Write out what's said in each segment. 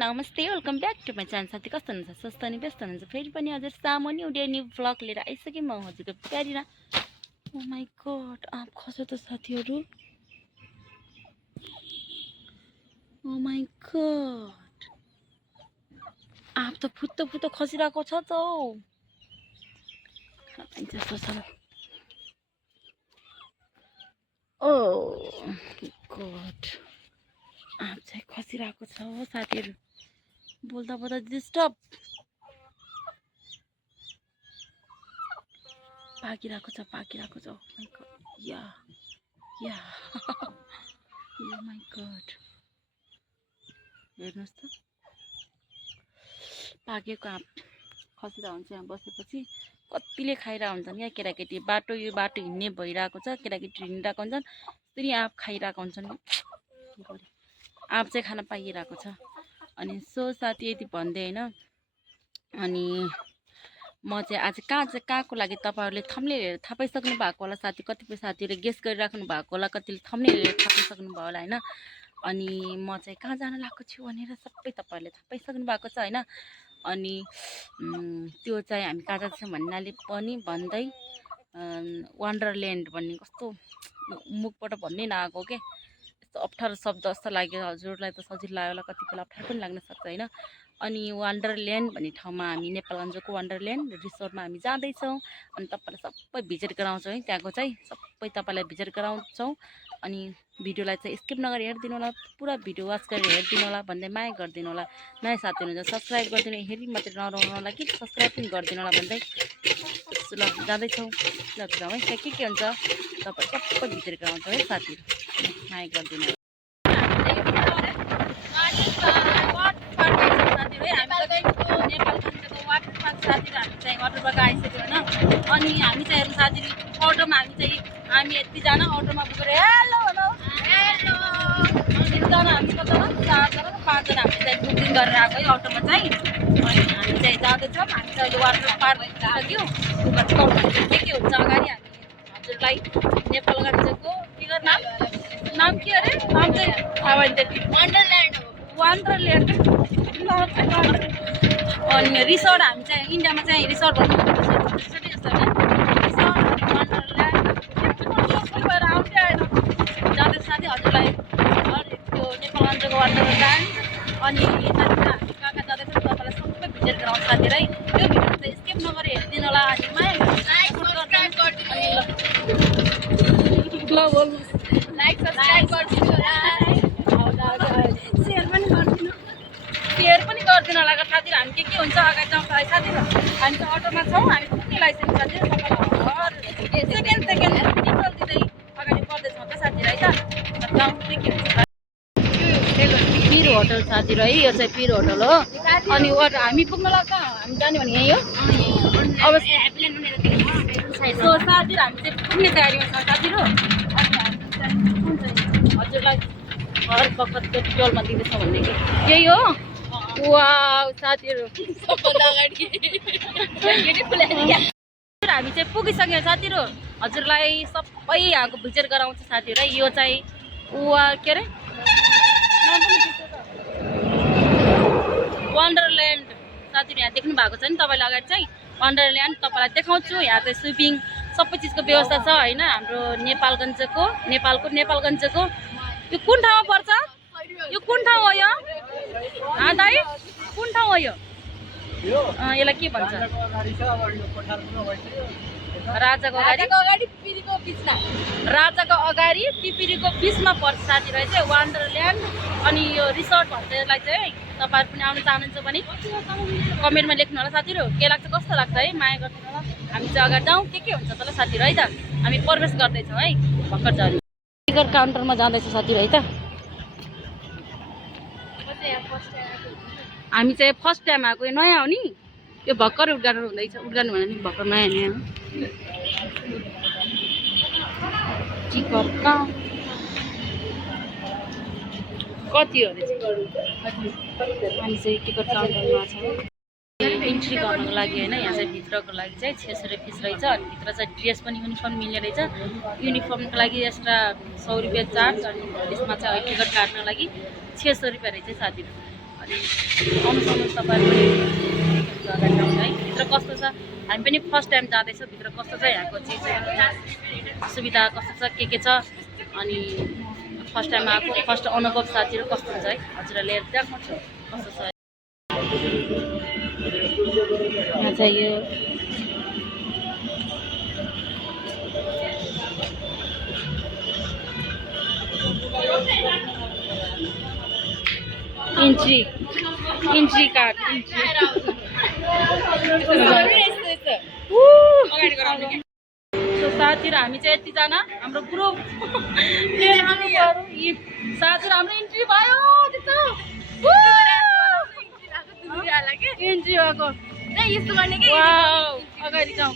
नमस्ते, welcome back to my channel. साथी कस्तो हुनुहुन्छ? स्वस्थ अनि व्यस्त हुनुहुन्छ? फेरि पनि हजुर सामुन्ने उड्या न्यू भ्लग लिएर आइसकेँ म हजुरको प्यारीना। ओ माई गॉड, आप खस्यो त साथीहरू। ओ माई गॉड, आप त फुत्तो खसिरहेको छ त हौ। ओ गॉड, आप चाहिँ खसिरहेको छ हो साथीहरू। बोल्दा बोल्दा डिस्टर्ब पाकिरहेको छ। ओ माई गॉड, या ओ माई गॉड, हेर्नुहोस् त पाकेको आँप खसिरहेको हुन्छ। यहाँ बसेपछि कतिले खाइरहेको हुन्छन् क्या केटाकेटी। यो बाटो हिँड्ने भइरहेको छ, केटाकेटी हिँडिरहेको हुन्छन्, फेरि आँप खाइरहेको हुन्छन्। आँप चाहिँ खान पाइरहेको छ। अनि सो साथी यति भन्दै होइन, अनि म चाहिँ आज कहाँको लागि तपाईँहरूले थम्बनेल हेरेर थाहा पाइसक्नु भएको होला। साथी कतिपय साथीहरूले गेस गरिराख्नु भएको होला, कतिले थम्बनेल हेरेर थाहा पाइसक्नु भयो होला होइन। अनि म चाहिँ कहाँ जान लागेको छु भनेर सबै तपाईँहरूले थाहा पाइसक्नु भएको छ होइन। अनि त्यो चाहिँ हामी कहाँ जान्छौँ भन्नाले पनि भन्दै वन्डरल्यान्ड भन्ने कस्तो मुखबाट भन्नै नआएको के, यस्तो अप्ठ्यारो शब्द जस्तो लाग्यो। हजुरलाई त सजिलो लाग्यो होला, कति बेला अप्ठ्यारो पनि लाग्न सक्छ होइन। अनि वन्डरल्यान्ड भन्ने ठाउँमा हामी नेपालगञ्जको वन्डरल्यान्ड रिसोर्टमा हामी जाँदैछौँ। अनि तपाईँलाई सबै भिजिट गराउँछौँ है, त्यहाँको चाहिँ सबै तपाईँलाई भिजिट गराउँछौँ। अनि भिडियोलाई चाहिँ स्किप नगरी हेरिदिनु होला, पुरा भिडियो वाच गरेर हेरिदिनु होला भन्दै माया गरिदिनु होला। नयाँ साथी हुनुहुन्छ सब्सक्राइब गरिदिनु, हेरि मात्रै नरहनु होला कि सब्सक्राइब पनि गरिदिनु होला भन्दै ल जाँदैछौँ। ल जाउँ है, त्यहाँ के हुन्छ तपाईँ सबै भिजिट गराउँछौँ है साथीहरू, माया गरिदिनु होला। वाटर पार्क साथीहरू हामी चाहिँ वाटर पार्क आइसक्यो होइन। अनि हामी चाहिँ हेर्नु साथीहरू अटोमा हामी यतिजना अटोमा पुगेर हेलो तिनजना हामी कतामा 4जना 5जना हामी चाहिँ बुकिङ गरेर आएको है अटोमा चाहिँ। अनि हामी चाहिँ जाँदैछौँ। हामी चाहिँ अहिले वाटर पार्क सक्यौँ। के हुन्छ अगाडि हामी हजुरलाई नेपालगञ्जको के नाम के अरे, नाम चाहिँ थाहा भयो त्यति, वन्डरल्यान्ड। अनि रिसोर्ट हामी चाहिँ इन्डियामा चाहिँ रिसोर्ट भन्नु रिसोर्टै जस्तो होइन। रिसोर्ट वन्डरल्यान्ड भएर आउँदै आएन जाँदैछ साथी हजुरलाई त्यो नेपालगञ्जको वन्डरल्यान्ड। अनि साथीहरू हामी कहाँ जाँदैछौँ तपाईँलाई सबै भिजिट गराउँछ साथीहरू है। त्यो भिडियो चाहिँ स्किप नगरी हेरिदिनु होला। अनि माया सेयर पनि गरिदिनु होला साथीहरू। हामी के हुन्छ अगाडि जाउँ साथीहरू। हामी चाहिँ अटोमा छौँ, हामी पुग्ने लाइसेन्स साथीहरू तपाईँलाई सेकेन्ड डिटेल दिँदै अगाडि बढ्दैछौँ त साथीहरू है। त जाउँ के हुन्छ पिर होटल साथीहरू है, यो चाहिँ पिर होटल हो। अनि हामी पुग्न लाग्छ, हामी जाने भने यहीँ हो अब सो साथीहरू। हामी चाहिँ पुग्ने तयारीमा छ साथीहरू। हजुरलाई हर बखत पेट्रोलमा दिँदैछ भनेदेखि यही हो। वाउ साथीहरू हामी चाहिँ पुगिसक्यौँ साथीहरू। हजुरलाई सबै यहाँको भिजिट गराउँछ साथीहरू है। यो चाहिँ के अरे वन्डरल्यान्ड साथीहरू यहाँ देख्नु भएको छ नि तपाईँले अगाडि चाहिँ वन्डरल्यान्ड तपाईँलाई देखाउँछु। यहाँ चाहिँ स्विमिङ सबै चिजको व्यवस्था छ होइन। हाम्रो नेपालगञ्जको यो कुन ठाउँमा पर्छ? यो कुन ठाउँ हो यो दाइ? कुन ठाउँ हो यो? यसलाई के भन्छ? राजाको अगाडि पिपिरीको बिचमा पर्छ साथीहरू चाहिँ वन्डरल्यान्ड। अनि यो रिसोर्ट भन्छ यसलाई चाहिँ। तपाईँहरू पनि आउनु चाहनुहुन्छ भने कमेन्टमा लेख्नु होला साथीहरू। के लाग्छ कस्तो लाग्छ है, माया गरिदिनु होला। हामी चाहिँ अगाडि जाउँ के हुन्छ त ल साथीहरू है। त हामी प्रवेश गर्दैछौँ है भर्खर जाने टिकट काउन्टरमा जाँदैछ साथीहरू है। त हामी चाहिँ फर्स्ट टाइम आएको, यो नयाँ हो नि, यो भर्खर उद्घाटन हुँदैछ। उद्घाटन भने भर्खर नयाँ टिकट कति हो अरे? हामी चाहिँ टिकट काउन्टरमा छौँ। इन्ट्री गर्नको लागि होइन। यहाँ चाहिँ भित्रको लागि चाहिँ 600 रुपियाँ फिस रहेछ। अनि भित्र चाहिँ ड्रेस पनि युनिफर्म मिल्ने रहेछ। युनिफर्मको लागि एक्स्ट्रा 100 रुपियाँ चार्ज। अनि त्यसमा चाहिँ टिकट काट्नको लागि 600 रुपियाँ रहेछ साथीहरू। अनि आउनुहोस् तपाईँहरू अगाडि आउनु है। भित्र कस्तो छ, हामी पनि फर्स्ट टाइम जाँदैछौँ। भित्र कस्तो छ, यहाँको चिज सुविधा कस्तो छ, के छ। अनि फर्स्ट टाइम आएको फर्स्ट अनुभव साथीहरू कस्तो हुन्छ है, हजुरलाई लिएर देखाउँछु कस्तो छ। यहाँ चाहिँ यो इन्ट्री कार्ड साथीहरू हामी चाहिँ यतिजना हाम्रो ग्रुप साथीहरू हाम्रो इन्ट्री भयो। इन्ट्री भएको अगाडि जाउँ,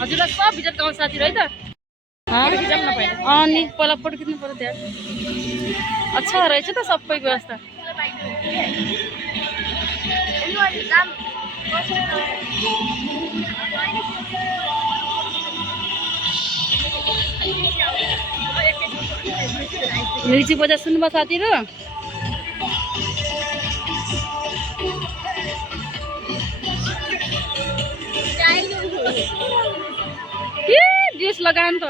हजुरलाई सब भिजिट गाउँ साथीहरू है त। अनि पहिला फोटो खिच्नु पर्यो त्यहाँ। अच्छा रहेछ त सबै व्यवस्था। म्युजिक बजा सुन्नुभयो साथीहरू? ड्रेस लगायो नि त।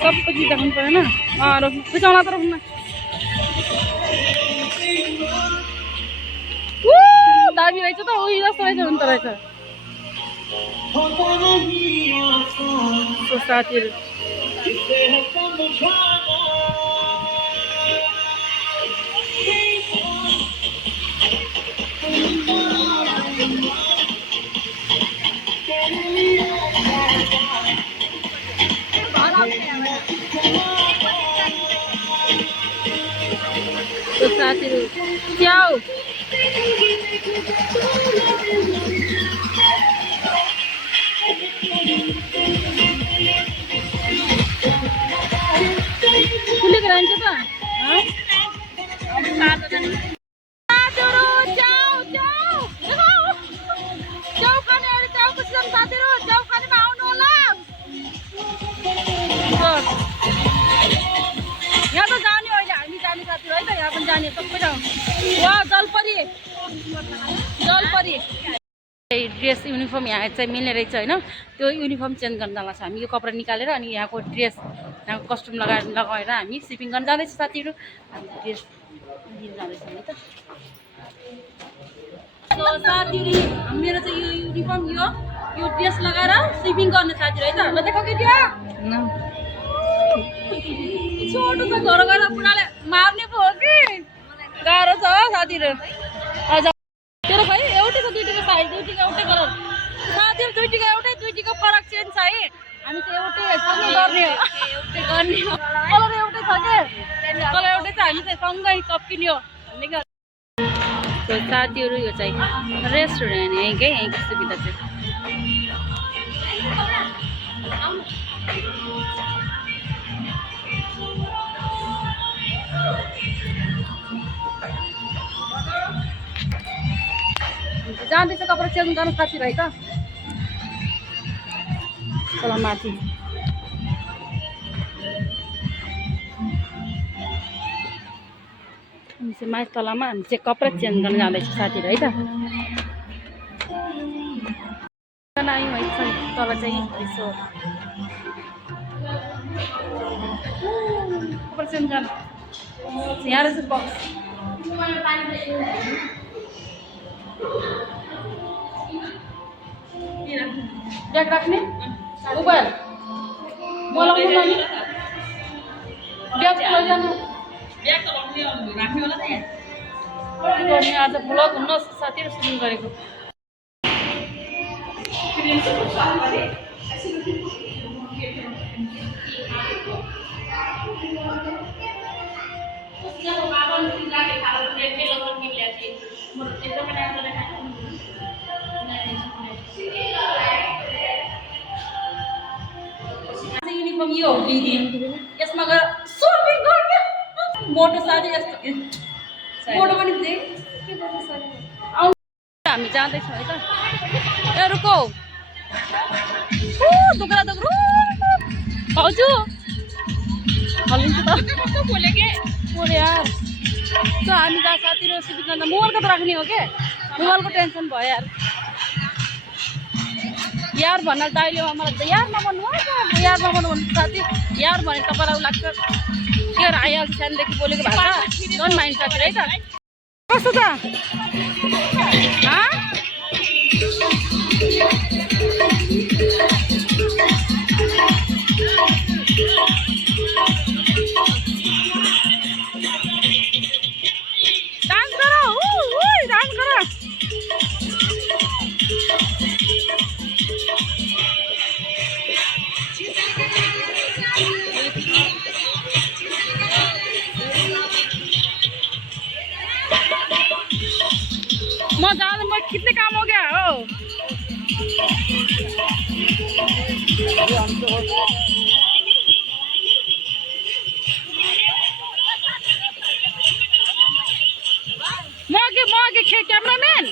सबै चिज देखाउनु परेन। रोक्नु पिछाउला त रोक्नु। दामी रहेछ त, उयो जस्तो रहेछ हुन त रहेछ साथीहरू। साथीहरू च्याउ खुलेको रहन्छ त। च्याउ खाने अरे च्याउको सिजन साथीहरू, च्याउ खानेमा आउनु होला। यहाँ त जाने अहिले हामी जाने साथीहरू है त, यहाँ पनि जाने सबै ठाउँ। वा जलपरी ड्रेस युनिफर्म यहाँ चाहिँ मिल्ने रहेछ होइन। त्यो युनिफर्म चेन्ज गर्न जाँदा छ हामी। यो कपडा निकालेर अनि यहाँको ड्रेस यहाँको कस्ट्युम लगाएर हामी सिपिङ गर्न जाँदैछ साथीहरू। हामी ड्रेस लिन जाँदैछौँ है त। साथीहरू मेरो चाहिँ यो युनिफर्म यो ड्रेस लगाएर स्विमिङ गर्ने साथीहरू है त। ल देखो केटी छोटो छ, घर गएर बुढाले मार्ने पो हो कि। गाह्रो छ साथीहरू। हजुर तेरो खै एउटै छ, दुईटीको साइज, दुईटीको एउटै कलर साथीहरू। दुईटीको एउटै, दुईटीको फरक चेन्ज छ है। हामी चाहिँ एउटै सँगै गर्ने हो, कलर एउटै छ के, कलर एउटै छ। हामी चाहिँ सँगै चप्किने हो भन्ने क्या साथीहरू। यो चाहिँ रेस्टुरेन्ट यहीँकै, यहीँको सुविधा चाहिँ। जाँदैछ कपडा चेन्ज गर्नु साथीहरू है त। चल माथि हामी चाहिँ माथि तलमा हामी चाहिँ कपडा चेन्ज गर्न जाँदैछ साथीहरू है त। आयौँ है तल चाहिँ यसो कपडा चेन्ज गर्न। यहाँ रहेछ बक्स, ब्याग राख्ने मोबाइल मलाई ब्याग लैजानु। आज भ्लग हुन्न साथीहरू सुटिङ गरेको। युनिफर्म यो हो, यसमा त्यसमा गएर सपिङ गर्ने मोटो साडी यस्तो के मोटो पनि हामी जाँदैछौँ है त ए रुको दुक्रा दुक्रो भाउजू हल्लिन्छ त बोले के बोले यार त हामी त साथीहरू सुटिङ गर्दा मोबाइल कता राख्ने हो के मोबाइलको टेन्सन भयो यार भन्न दाइले मलाई त यार नभन्नु यार नभन्नु भन्नु साथी यार भने तपाईँलाई लाग्छ के आइहाल्छ सानोदेखि बोलेको भाषा डोन्ट माइन्ड साथी है त कस्तो छ डान्स गर डान्स गर म जाँदा म कितने काम हो गया हो मगे क्यामराम्यान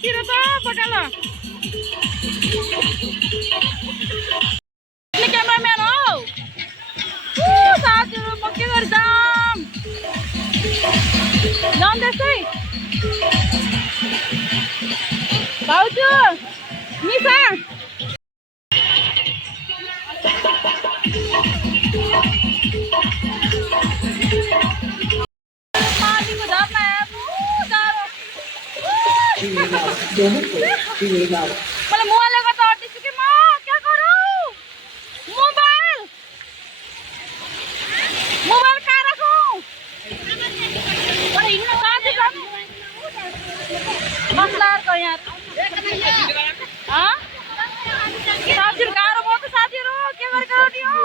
चिरो त पकाल क्यामराम्यान हो साथीहरू म के गरी जाम जाँदैछै भाउजू निशा पानीको झर्ना मलाई मोबाइलले गर्दा अटिछु कि म क्या गरौँ मोबाइल कहाँ राखौँ हिँड्न साथी मसलाको यहाँ साथीहरू गाह्रो भयो त साथीहरू के गरेर गराउने हो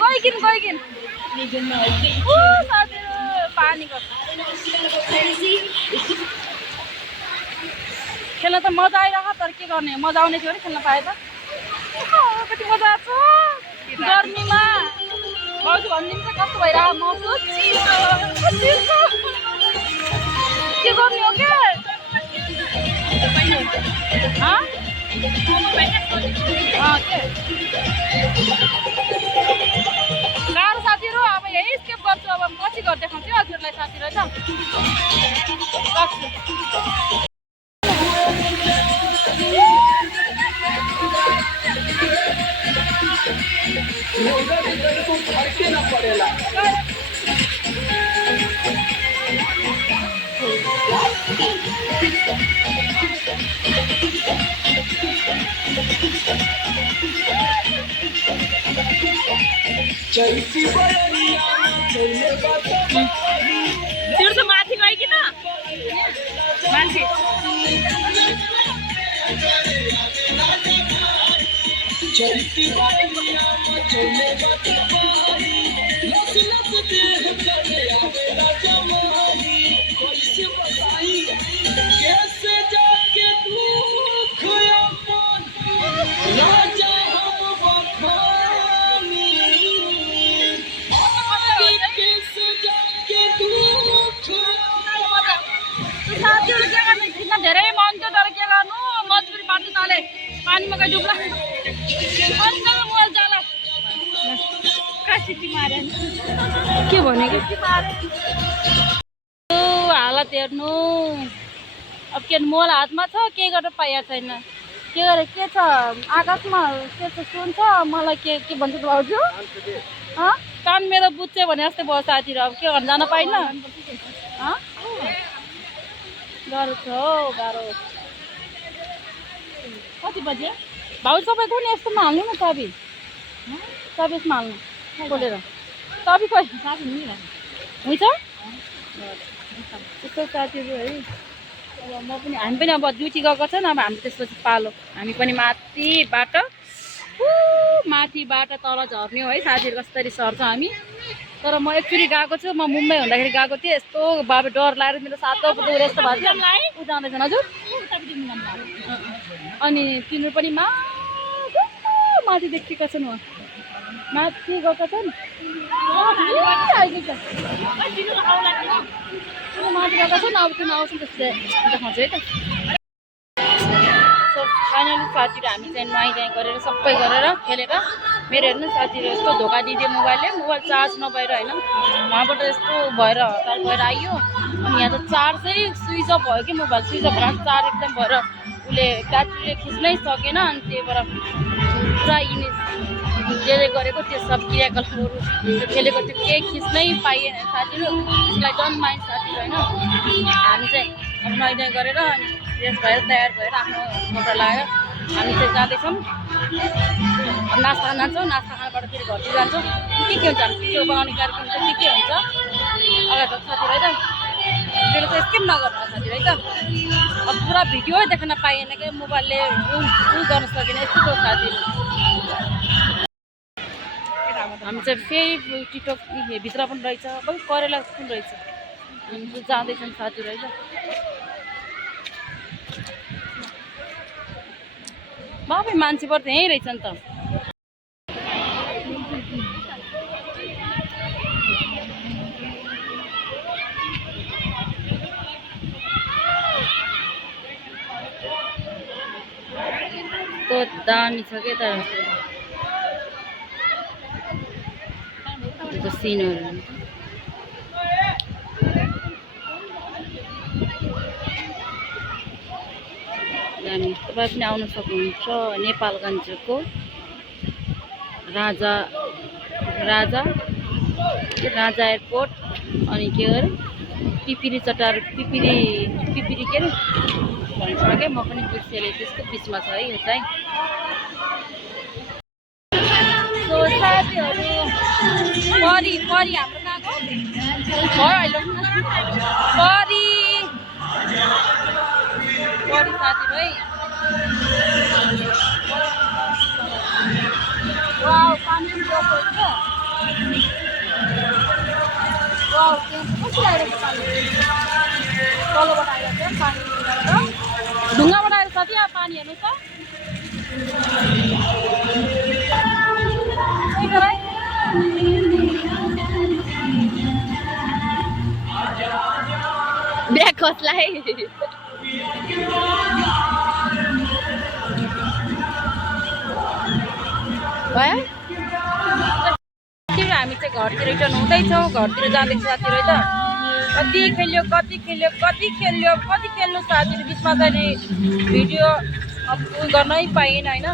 गइकिन साथीहरू पानीको खेल्न त मजा आइरहेको तर के गर्ने मजा आउने थियो नि खेल्न पाए त कति मजा आएको छ गर्मीमा भाउजू भनिदिन्छ कस्तो भइरहेको महसुस के गर्ने हो क्या गाह्रो साथीहरू अब यही स्केप गर्छु अब पछि घर देखाउँछु हजुरलाई साथीहरू त त्यो त माथि गइकिन माथि धेरै मन थियो तर के गर्नु मजबुरी पार्नु नाले पानीमा गई डुब्ला मोबाइल जाला कासिटी मारे के भनेको हालत हेर्नु अब के मोबाइल हातमा छ के गरेर पाइएको छैन के गरे के छ आकाशमा के छ सुन छ मलाई के भन्छ भाउजू कान मेरो बुझ्छ भने जस्तै भयो साथीहरू अब के गर्नु जान पाइन गाह्रो छ हौ गाह्रो कति बजे भाउजू तपाईँ कुन यस्तोमा हाल्नु न चाबी यसमा हाल्नु खोलेर चाबी खोइ चाबी हुन्छ त्यस्तो साथीहरू है अब म पनि हामी पनि अब ड्युटी गएको छ नि अब हामी त्यसपछि पालो हामी पनि माथिबाट तल झर्ने हो है साथीहरू कसरी सर्छ हामी तर म एकचोटि गएको छु, म मुम्बई हुँदाखेरि गएको थिएँ। यस्तो बाबे डर लागेर मेरो सातो पुग्दो यस्तो भएको थियो। ऊ जाँदैछन् हजुर। अनि तिनीहरू पनि माथि देखेका छन्, उहाँ माथि गएका छन्। माथि गएका छन्, अब तिनीहरू आउँछन् त्यस्तो देखाउँछु है त। फाइनली साथीहरू हामी चाहिँ नुहाइधुवाइ गरेर सबै गरेर खेलेर मेरो हेर्नु साथीहरू यस्तो धोका दिदियो मोबाइलले। मोबाइल चार्ज नभएर होइन, उहाँबाट यस्तो भएर हतार भएर आइयो। अनि यहाँ त चार्जै स्विच अफ भयो कि मोबाइल स्विच अफ भएर चार्ज एकदम भएर उसले ब्याट्रीले खिच्नै सकेन। अनि त्यही भएर पुरा यिनी जसले गरेको त्यो सब क्रियाकलापहरू त्यो खेलेको त्यो केही खिच्नै पाइएन साथीहरू। त्यसलाई डन्ट माइन्ड साथीहरू होइन। हामी चाहिँ अब नुहाइधुवाइ गरेर अनि फ्रेस भएर तयार भएर आफ्नो कपडा लगाएर हामी चाहिँ जाँदैछौँ। अब नास्ता खान जान्छौँ, नास्ता खानबाट फेरि घरतिर जान्छौँ। के हुन्छ हामी पिठो बनाउने कार्यक्रम चाहिँ के हुन्छ अगाडि साथीहरू है त। भिडियोले चाहिँ स्किप नगर्नु साथीहरू है त। अब पुरा भिडियो देख्न पाइएन कि मोबाइलले उ गर्न सकेन यस्तो छ साथीहरू। हामी चाहिँ फेरि टिकटक भित्र पनि रहेछ, कोही करेला पनि रहेछ। हामी जाँदैछौँ साथीहरू है त। बाबै मान्छे पर्छ यहीँ रहेछ नि त। तो दामी छ के त त्यो सिनहरू। दामी तपाईँ पनि आउन सक्नुहुन्छ नेपालगञ्जको राजा एयरपोर्ट अनि के अरे पिपिरी चटार पिपिरी के अरे भन्छ क्या। म पनि बिर्सेँ त्यसको बिचमा छ है यो चाहिँ। सो साथीहरू परी हाम्रो गएको भयो अहिले परी साथीहरू है। वाउ पानी पनि गएको छ। वाउ कस्तो आइरहेको पानी तलबाट आइरहेको छ पानी ढुङ्गाबाट आएर साथी यहाँ पानी हेर्नु त। ब्याग कसलाई भयो। हामी चाहिँ घरतिर रिटर्न हुँदैछौँ, घरतिर जाँदैछ साथीहरू है त। कति खेल्यो साथीहरू बिचमा चाहिँ भिडियो अब गर्नै पाएन होइन।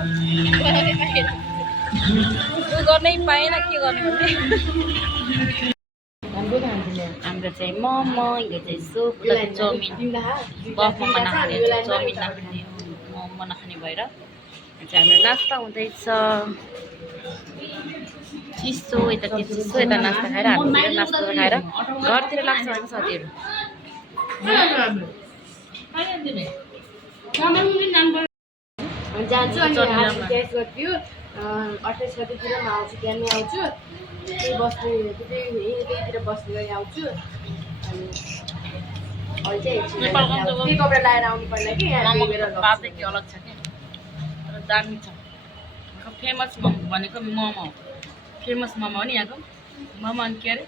गर्नै पाएन के गर्ने भने। हाम्रो चाहिँ मोमो, यो चाहिँ सुप, चाउमिन बफमा नखाने चाउमिन नखाने मोमो नखाने भएर हाम्रो नास्ता हुँदैछ। चिसो यता नास्ता खाएर हामी नास्ता खाएर घरतिर लाग्छ होइन साथीहरू। जान्छु अनि ग्यास गरिदियो 28 गतितिर आउँछु, बिहानै आउँछु। त्यही बस्ने त्यहीतिर बस्ने गरी आउँछु। अनि अहिले चाहिँ कपडा लगाएर आउनु पर्ला कि बातै के अलग छ कि तर दामी छ। फेमस मोमो भनेको मोमो फेमस मोमो हो नि यहाँको मोमो। अनि के अरे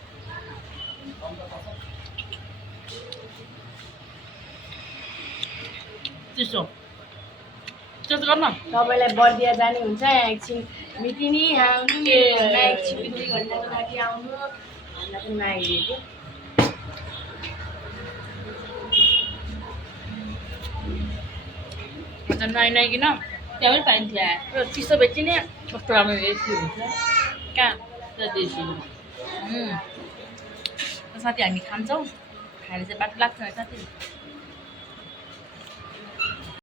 चिसो गर्न तपाईँलाई बर्दिया जाने हुन्छ एकछिन मिटिनी आउनु एकछिन 2 घन्टाको लागि आउनु भन्दा पनि नआइदिएको। नआइकन त्यहाँ पनि पाइन्थ्यो चिसो बेच्चिने कस्तो राम्रो एसी हुन्छ कहाँ देशी साथी। हामी खान्छौँ, खाएर चाहिँ बाटो लाग्छ साथी।